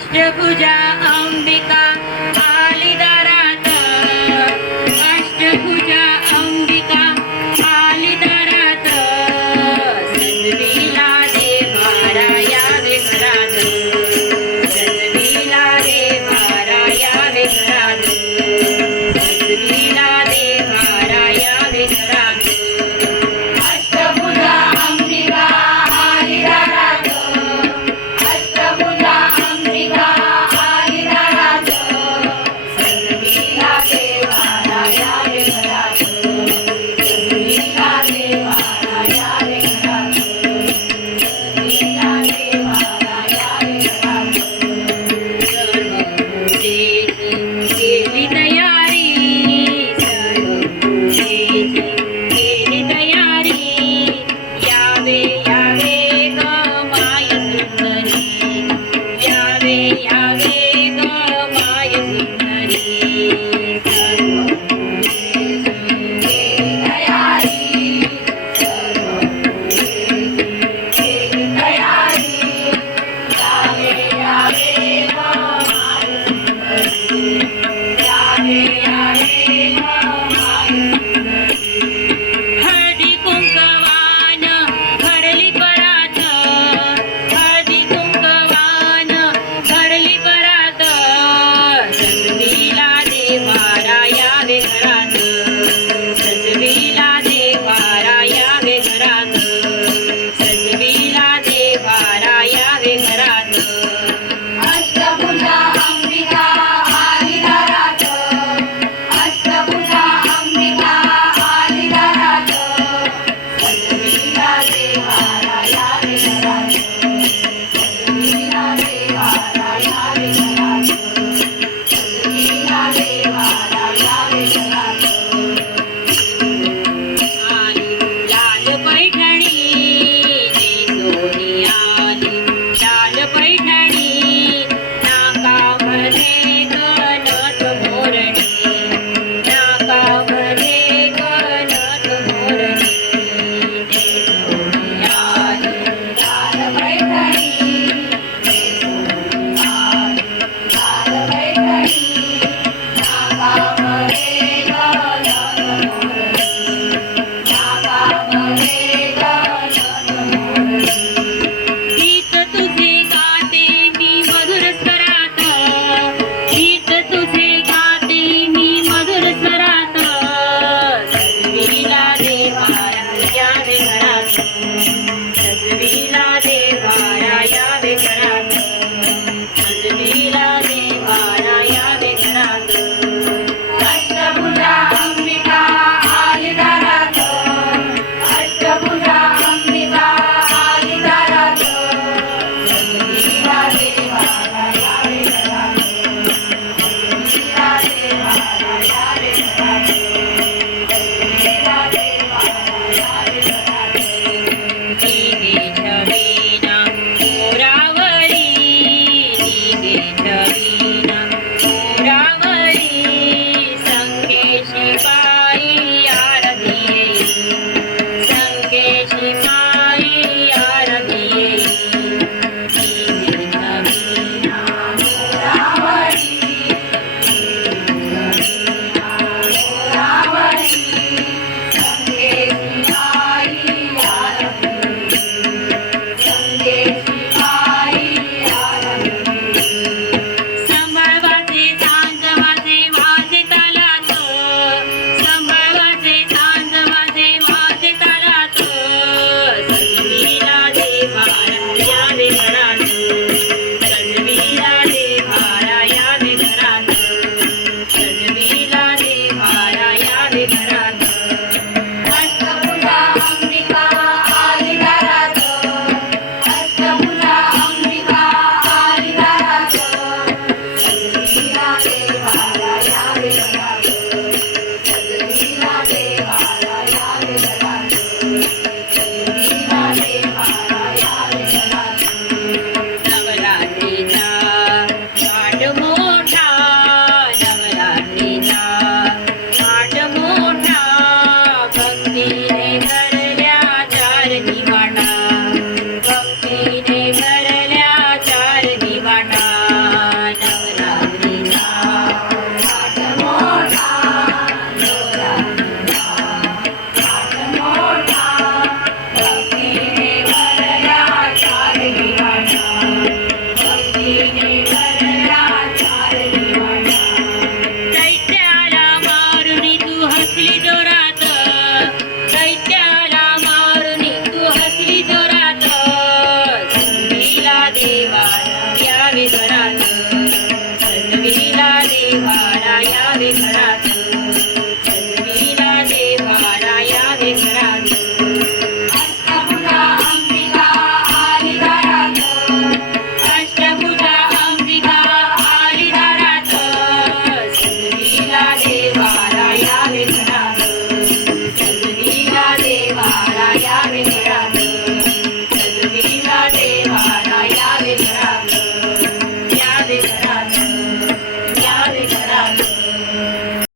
अष्टभुजा अंबिका आली दारात, अष्टभुजा अंबिका आली दारात, सजविला देवारा यावे घरात, सजविला देवारा यावे घरात, सजविला देवारा यावे घरात. अष्टभुजा अंबिका आली दारात, अष्टभुजा अंबिका आली दारात, सजविला देवारा यावे घरात, सजविला देवारा यावे घरात, सजविला देवारा यावे घरात. केली तयारी, केली तयारी, यावे यावे ग माय सुंदरी, यावे यावे ग माय सुंदरी. हळदी कुंकवान भरली परात, हळदी कुंकवान भरली परात, घरात